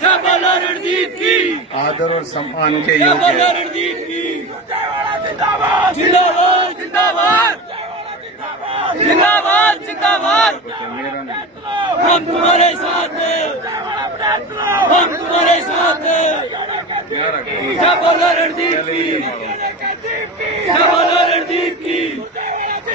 क्या बोला रणजीत की, आदर और सम्मान के क्या योग्य बोला है। रणजीत की। जिंदाबाद जिंदाबाद जिंदाबाद जिंदाबाद जिंदाबाद। मेरा नहीं। हम तुम्हारे साथ हैं, हम तुम्हारे साथ हैं। क्या बोला रणजीत की, क्या बोला रणजीत की।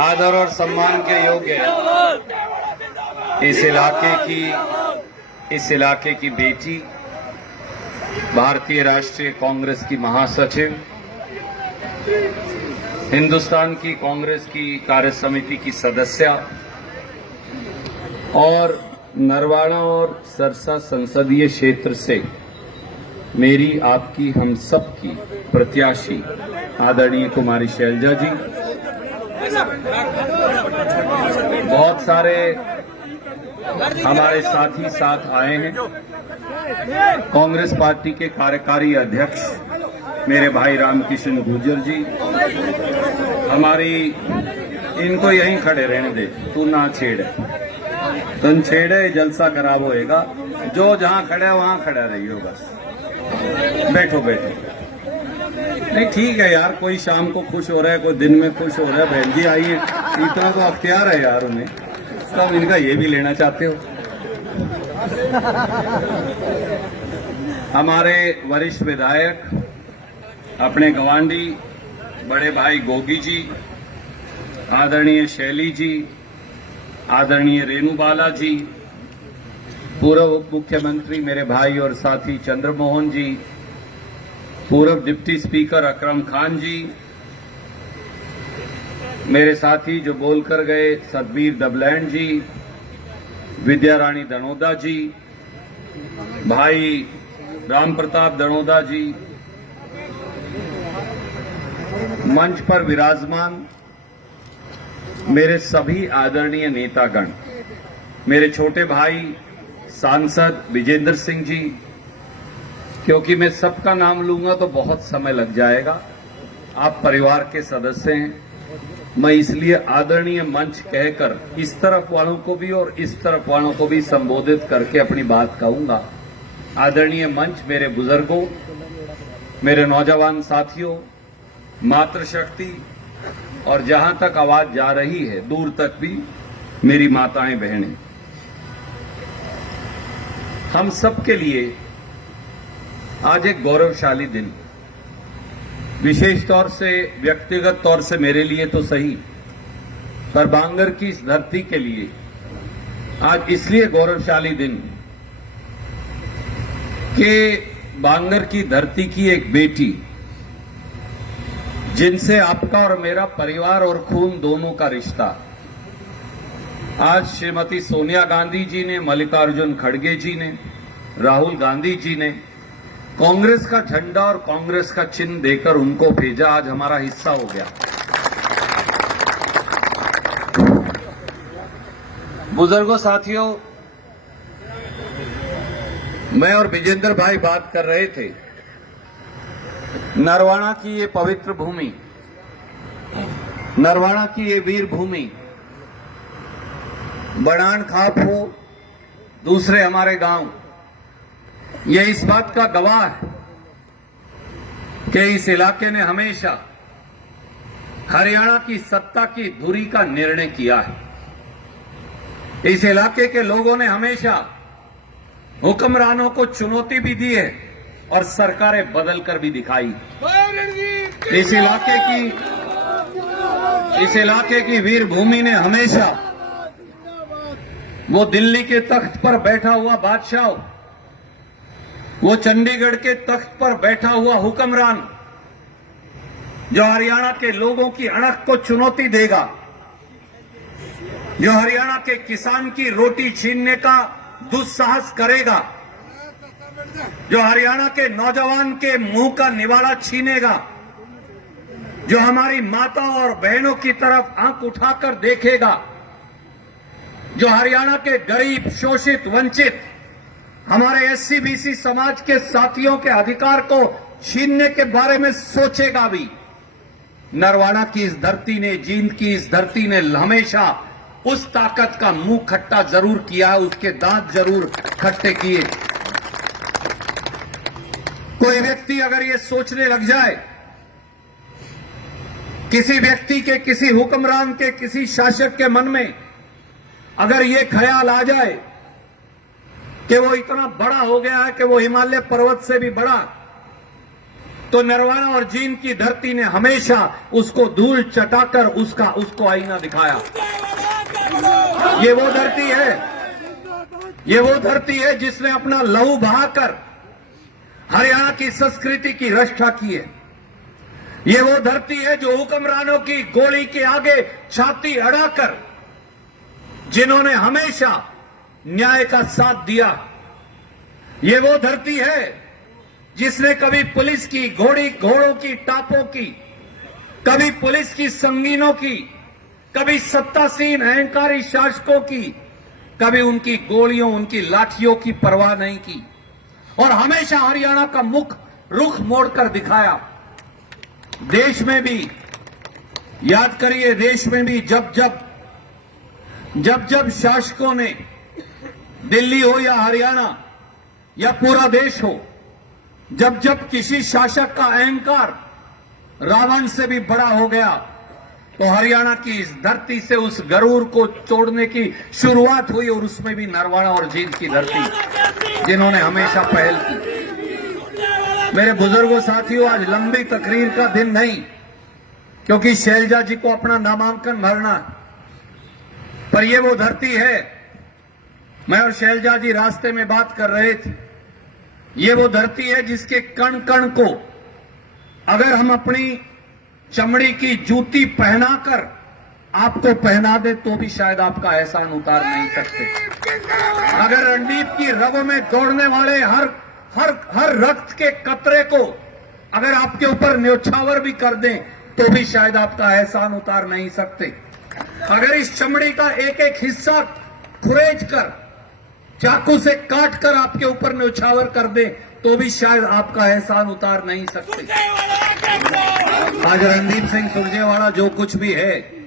आदर और सम्मान के योग्य है। इस इलाके की बेटी, भारतीय राष्ट्रीय कांग्रेस की महासचिव, हिंदुस्तान की कांग्रेस की कार्य समिति की सदस्य और नरवाड़ा और सरसा संसदीय क्षेत्र से मेरी, आपकी, हम सब की प्रत्याशी आदरणीय कुमारी शैलजा जी, बहुत सारे हमारे साथी साथ आए हैं। कांग्रेस पार्टी के कार्यकारी अध्यक्ष मेरे भाई रामकिशन गुर्जर जी, हमारी, इनको यहीं खड़े रहने दे, तू ना छेड़े, तुम छेड़े जलसा खराब होएगा। जो जहां खड़ा है वहां खड़ा रहियो, बस बैठो बैठो। नहीं ठीक है यार, कोई शाम को खुश हो रहा है, कोई दिन में खुश हो रहा है। बहन जी आइए, इतना तो अख्तियार है यार उन्हें, तो इनका ये भी लेना चाहते हो। हमारे वरिष्ठ विधायक, अपने गवांडी बड़े भाई गोगी जी, आदरणीय शैली जी, आदरणीय रेणुबाला जी, पूर्व उप मुख्यमंत्री मेरे भाई और साथी चंद्रमोहन जी, पूर्व डिप्टी स्पीकर अकरम खान जी, मेरे साथी जो बोलकर गए सतबीर दबलैंड जी, विद्या रानी दनोदा जी, भाई राम प्रताप दनोदा जी, मंच पर विराजमान मेरे सभी आदरणीय नेतागण, मेरे छोटे भाई सांसद विजेंद्र सिंह जी, क्योंकि मैं सबका नाम लूंगा तो बहुत समय लग जाएगा, आप परिवार के सदस्य हैं, मैं इसलिए आदरणीय मंच कहकर इस तरफ वालों को भी और इस तरफ वालों को भी संबोधित करके अपनी बात कहूंगा। आदरणीय मंच, मेरे बुजुर्गों, मेरे नौजवान साथियों, मातृशक्ति और जहां तक आवाज जा रही है दूर तक भी मेरी माताएं बहनें, हम सब के लिए आज एक गौरवशाली दिन, विशेष तौर से, व्यक्तिगत तौर से मेरे लिए तो सही, पर बांगर की इस धरती के लिए आज इसलिए गौरवशाली दिन कि बांगर की धरती की एक बेटी, जिनसे आपका और मेरा परिवार और खून दोनों का रिश्ता, आज श्रीमती सोनिया गांधी जी ने, मल्लिकार्जुन खड़गे जी ने, राहुल गांधी जी ने कांग्रेस का झंडा और कांग्रेस का चिन्ह देकर उनको भेजा, आज हमारा हिस्सा हो गया। बुजुर्गों, साथियों, मैं और विजेंद्र भाई बात कर रहे थे, नरवाड़ा की ये पवित्र भूमि, नरवाड़ा की ये वीर भूमि, बड़ान खाप हो, दूसरे हमारे गांव, ये इस बात का गवाह है कि इस इलाके ने हमेशा हरियाणा की सत्ता की धुरी का निर्णय किया है। इस इलाके के लोगों ने हमेशा हुक्मरानों को चुनौती भी दी है और सरकारें बदलकर भी दिखाई। इस इलाके की वीर भूमि ने हमेशा, वो दिल्ली के तख्त पर बैठा हुआ बादशाह, वो चंडीगढ़ के तख्त पर बैठा हुआ हुक्मरान, जो हरियाणा के लोगों की अणख को चुनौती देगा, जो हरियाणा के किसान की रोटी छीनने का दुस्साहस करेगा, जो हरियाणा के नौजवान के मुंह का निवाला छीनेगा, जो हमारी माता और बहनों की तरफ आंख उठाकर देखेगा, जो हरियाणा के गरीब, शोषित, वंचित, हमारे एससी बीसी समाज के साथियों के अधिकार को छीनने के बारे में सोचेगा भी। नरवाड़ा की इस धरती ने, जींद की इस धरती ने हमेशा उस ताकत का मुंह खट्टा जरूर किया है, उसके दांत जरूर खट्टे किए। कोई व्यक्ति अगर ये सोचने लग जाए, किसी व्यक्ति के, किसी हुक्मरान के, किसी शासक के मन में अगर ये ख्याल आ जाए कि वो इतना बड़ा हो गया है कि वो हिमालय पर्वत से भी बड़ा, तो नरवाना और जींद की धरती ने हमेशा उसको धूल चटाकर उसको आईना दिखाया। ये वो धरती है, ये वो धरती है जिसने अपना लहू बहाकर हरियाणा की संस्कृति की रक्षा की है। ये वो धरती है जो हुक्मरानों की गोली के आगे छाती अड़ाकर जिन्होंने हमेशा न्याय का साथ दिया। ये वो धरती है जिसने कभी पुलिस की घोड़ों की, टापों की, कभी पुलिस की संगीनों की, कभी सत्तासीन अहंकारी शासकों की, कभी उनकी गोलियों, उनकी लाठियों की परवाह नहीं की और हमेशा हरियाणा का रुख मोड़कर दिखाया। देश में भी याद करिए, देश में भी जब शासकों ने, दिल्ली हो या हरियाणा या पूरा देश हो, जब किसी शासक का अहंकार रावण से भी बड़ा हो गया, तो हरियाणा की इस धरती से उस गरूर को तोड़ने की शुरुआत हुई और उसमें भी नरवाना और जींद की धरती जिन्होंने हमेशा पहल की। मेरे बुजुर्गों साथियों, आज लंबी तकरीर का दिन नहीं, क्योंकि शैलजा जी को अपना नामांकन भरना, पर यह वो धरती है। मैं और शैलजा जी रास्ते में बात कर रहे थे। ये वो धरती है जिसके कण कण को अगर हम अपनी चमड़ी की जूती पहनाकर आपको पहना दे तो भी शायद आपका एहसान उतार नहीं सकते। अगर रणदीप की रगों में दौड़ने वाले हर रक्त के कतरे को अगर आपके ऊपर न्योछावर भी कर दें तो भी शायद आपका एहसान उतार नहीं सकते। अगर इस चमड़ी का एक एक हिस्सा खुरेज कर, चाकू से काट कर आपके ऊपर न्योछावर कर दें तो भी शायद आपका एहसान उतार नहीं सकते। आज रणदीप सिंह सुरजेवाला जो कुछ भी है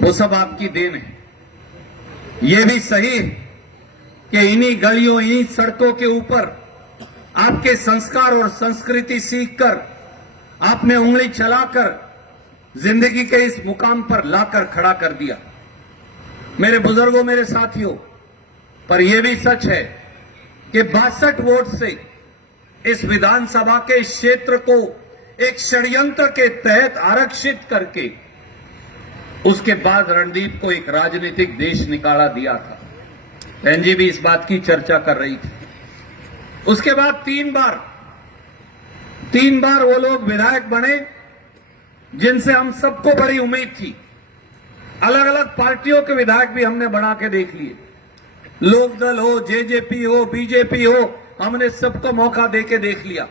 वो सब आपकी देन है। ये भी सही है कि इन्हीं गलियों, इन्हीं सड़कों के ऊपर आपके संस्कार और संस्कृति सीखकर आपने उंगली चलाकर जिंदगी के इस मुकाम पर लाकर खड़ा कर दिया। मेरे बुजुर्गों, मेरे साथियों, पर यह भी सच है कि 62 वोट से इस विधानसभा के क्षेत्र को एक षड्यंत्र के तहत आरक्षित करके उसके बाद रणदीप को एक राजनीतिक देश निकाला दिया था। एनजी भी इस बात की चर्चा कर रही थी। उसके बाद तीन बार वो लोग विधायक बने जिनसे हम सबको बड़ी उम्मीद थी। अलग अलग पार्टियों के विधायक भी हमने बना के देख लिए, लोकदल हो, जेजेपी हो, बीजेपी हो, हमने सबको मौका देके देख लिया।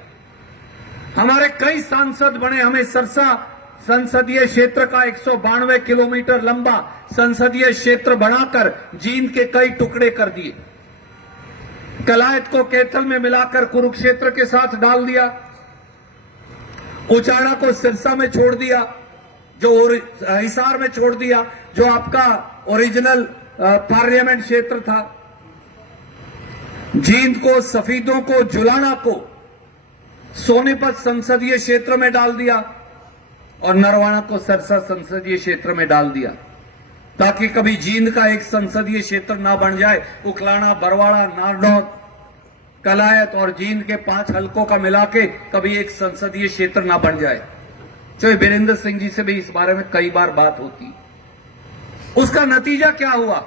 हमारे कई सांसद बने, हमें सरसा संसदीय क्षेत्र का 192 किलोमीटर लंबा संसदीय क्षेत्र बनाकर जींद के कई टुकड़े कर दिए। कलायत को कैथल में मिलाकर कुरुक्षेत्र के साथ डाल दिया, उचाड़ा को सिरसा में छोड़ दिया, जो हिसार में छोड़ दिया, जो आपका ओरिजिनल पार्लियामेंट क्षेत्र था। जींद को, सफीदों को, जुलाना को सोनीपत संसदीय क्षेत्र में डाल दिया और नरवाना को सरसा संसदीय क्षेत्र में डाल दिया, ताकि कभी जींद का एक संसदीय क्षेत्र ना बन जाए। उकलाना, बरवाड़ा, नारनौल, कलायत और जींद के 5 हलकों का मिला के कभी एक संसदीय क्षेत्र ना बन जाए। चाहे वीरेंद्र सिंह जी से भी इस बारे में कई बार बात होती। उसका नतीजा क्या हुआ?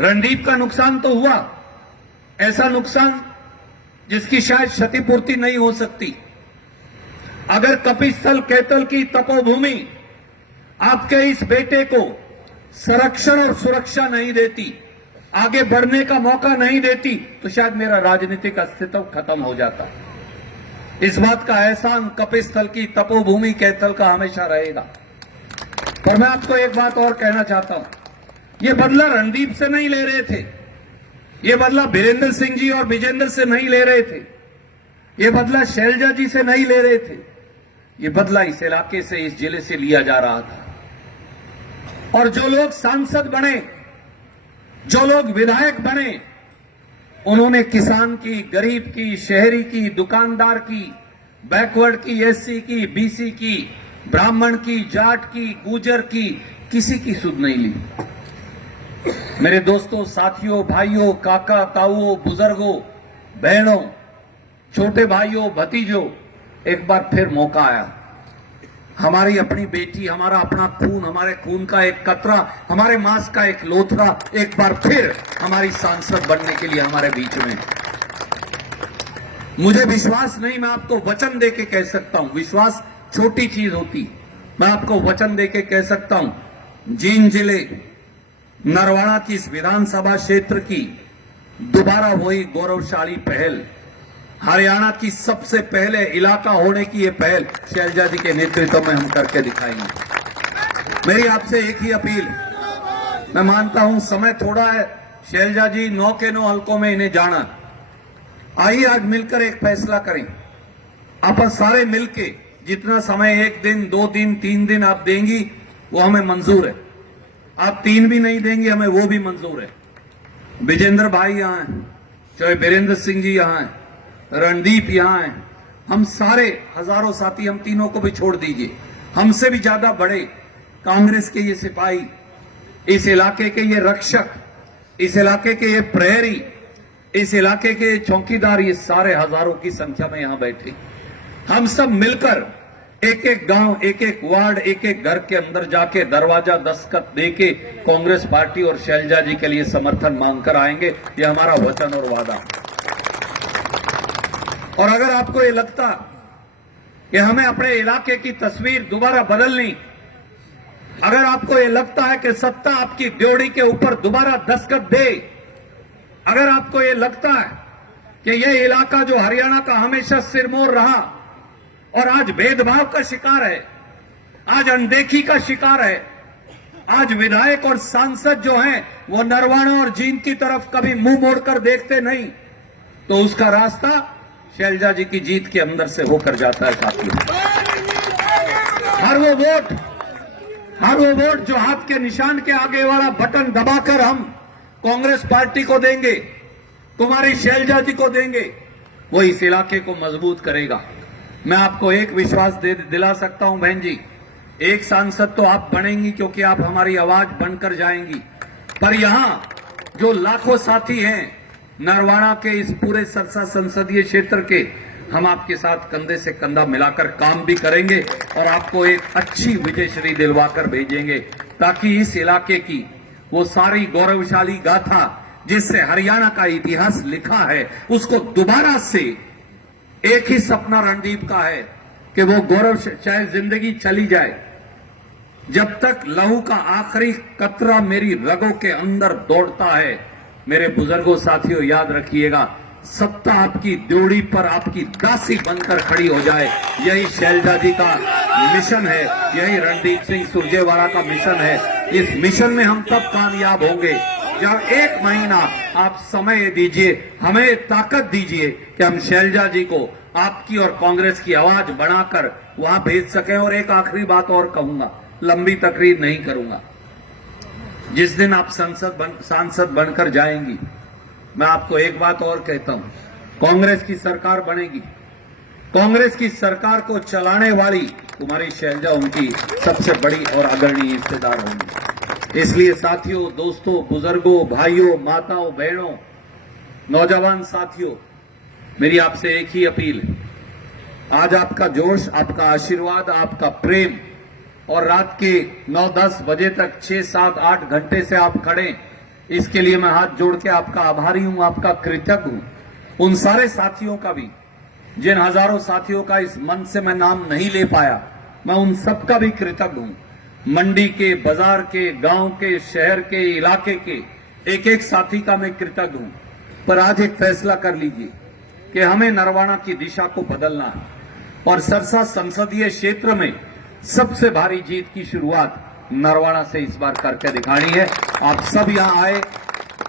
रणदीप का नुकसान तो हुआ, ऐसा नुकसान जिसकी शायद क्षतिपूर्ति नहीं हो सकती। अगर कपिस्थल कैथल की तपोभूमि आपके इस बेटे को संरक्षण और सुरक्षा नहीं देती, आगे बढ़ने का मौका नहीं देती, तो शायद मेरा राजनीतिक अस्तित्व खत्म हो जाता। इस बात का एहसान कपिस्थल की तपोभूमि कैथल का हमेशा रहेगा। और मैं आपको एक बात और कहना चाहता हूं, यह बदला रणदीप से नहीं ले रहे थे, यह बदला वीरेंद्र सिंह जी और विजेंद्र से नहीं ले रहे थे, यह बदला शैलजा जी से नहीं ले रहे थे, यह बदला इस इलाके से, इस जिले से लिया जा रहा था। और जो लोग सांसद बने, जो लोग विधायक बने, उन्होंने किसान की, गरीब की, शहरी की, दुकानदार की, बैकवर्ड की, एससी की, बीसी की, ब्राह्मण की, जाट की, गुजर की, किसी की सुध नहीं ली। मेरे दोस्तों, साथियों, भाइयों, काका, ताऊओं, बुजुर्गों, बहनों, छोटे भाइयों, भतीजों, एक बार फिर मौका आया। हमारी अपनी बेटी, हमारा अपना खून, हमारे खून का एक कतरा, हमारे मांस का एक लोथड़ा एक बार फिर हमारी सांसद बनने के लिए हमारे बीच में। मुझे विश्वास नहीं, मैं आपको वचन देके कह सकता हूं, विश्वास छोटी चीज होती, मैं आपको वचन देके कह सकता हूं, जींद जिले नरवाड़ा की इस विधानसभा क्षेत्र की दोबारा हुई गौरवशाली पहल, हरियाणा की सबसे पहले इलाका होने की ये पहल शैलजा जी के नेतृत्व में हम करके दिखाएंगे। मेरी आपसे एक ही अपील, मैं मानता हूं समय थोड़ा है, शैलजा जी 9 के 9 हलकों में इन्हें जाना। आइए आज मिलकर एक फैसला करें, आप सारे मिलके जितना समय 1 दिन, 2 दिन, 3 दिन आप देंगी वो हमें मंजूर है। आप 3 भी नहीं देंगे हमें वो भी मंजूर है। विजेंद्र भाई यहां हैं, चाहे वीरेंद्र सिंह जी यहां हैं, रणदीप यहां हैं, हम सारे हजारों साथी, हम तीनों को भी छोड़ दीजिए, हमसे भी ज्यादा बड़े कांग्रेस के ये सिपाही, इस इलाके के ये रक्षक, इस इलाके के ये प्रहरी, इस इलाके के चौकीदार, ये सारे हजारों की संख्या में यहां बैठे, हम सब मिलकर एक एक गांव, एक एक वार्ड, एक एक घर के अंदर जाके दरवाजा दस्तखत देके कांग्रेस पार्टी और शैलजा जी के लिए समर्थन मांगकर आएंगे। ये हमारा वचन और वादा। और अगर आपको ये लगता कि हमें अपने इलाके की तस्वीर दोबारा बदलनी, अगर आपको ये लगता है कि सत्ता आपकी ड्योढ़ी के ऊपर दोबारा दस्तखत दे, अगर आपको ये लगता है कि यह इलाका जो हरियाणा का हमेशा सिरमौर रहा और आज भेदभाव का शिकार है, आज अनदेखी का शिकार है, आज विधायक और सांसद जो हैं वो नरवाड़ा और जींद की तरफ कभी मुंह मोड़कर देखते नहीं, तो उसका रास्ता शैलजा जी की जीत के अंदर से होकर जाता है साथियों। हर वो वोट जो हाथ के निशान के आगे वाला बटन दबाकर हम कांग्रेस पार्टी को देंगे, तुम्हारी शैलजा जी को देंगे, वो इस इलाके को मजबूत करेगा। मैं आपको एक विश्वास दिला सकता हूं बहन जी, एक सांसद तो आप बनेंगी क्योंकि आप हमारी आवाज बनकर जाएंगी, पर यहां जो लाखों साथी हैं नरवाड़ा के इस पूरे सरसा संसदीय क्षेत्र के, हम आपके साथ कंधे से कंधा मिलाकर काम भी करेंगे और आपको एक अच्छी विजयश्री दिलवाकर भेजेंगे, ताकि इस इलाके की वो सारी गौरवशाली गाथा जिससे हरियाणा का इतिहास लिखा है, उसको दोबारा से, एक ही सपना रणदीप का है कि वो गौरव, चाहे जिंदगी चली जाए, जब तक लहू का आखिरी कतरा मेरी रगों के अंदर दौड़ता है, मेरे बुजुर्गों, साथियों, याद रखिएगा, सत्ता आपकी ड्योढ़ी पर आपकी दासी बनकर खड़ी हो जाए, यही शैलजा जी का मिशन है, यही रणदीप सिंह सुरजेवाला का मिशन है। इस मिशन में हम तब कामयाब होंगे जब 1 महीना आप समय दीजिए, हमें ताकत दीजिए कि हम शैलजा जी को आपकी और कांग्रेस की आवाज बनाकर वहां भेज सकें। और एक आखिरी बात और कहूंगा, लंबी तकरीर नहीं करूंगा, जिस दिन आप सांसद बनकर जाएंगी, मैं आपको एक बात और कहता हूं, कांग्रेस की सरकार बनेगी, कांग्रेस की सरकार को चलाने वाली तुम्हारी शैलजा उनकी सबसे बड़ी और अग्रणी हिस्सेदार होंगी। इसलिए साथियों, दोस्तों, बुजुर्गों, भाइयों, माताओं, बहनों, नौजवान साथियों, मेरी आपसे एक ही अपील है, आज आपका जोश, आपका आशीर्वाद, आपका प्रेम और रात के 9-10 बजे तक 6-7-8 घंटे से आप खड़े, इसके लिए मैं हाथ जोड़ के आपका आभारी हूं, आपका कृतज्ञ हूं। उन सारे साथियों का भी, जिन हजारों साथियों का इस मंच से मैं नाम नहीं ले पाया, मैं उन सबका भी कृतज्ञ हूं। मंडी के, बाजार के, गांव के, शहर के, इलाके के एक एक साथी का मैं कृतज्ञ हूं। पर आज एक फैसला कर लीजिए कि हमें नरवाड़ा की दिशा को बदलना है और सरसा संसदीय क्षेत्र में सबसे भारी जीत की शुरुआत नरवाड़ा से इस बार करके दिखानी है। आप सब यहां आए,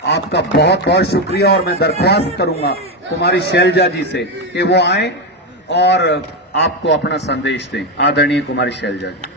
आपका बहुत बहुत शुक्रिया और मैं दरख्वास्त करूंगा कुमारी शैलजा जी से कि वो आए और आपको अपना संदेश दें। आदरणीय कुमारी शैलजा जी।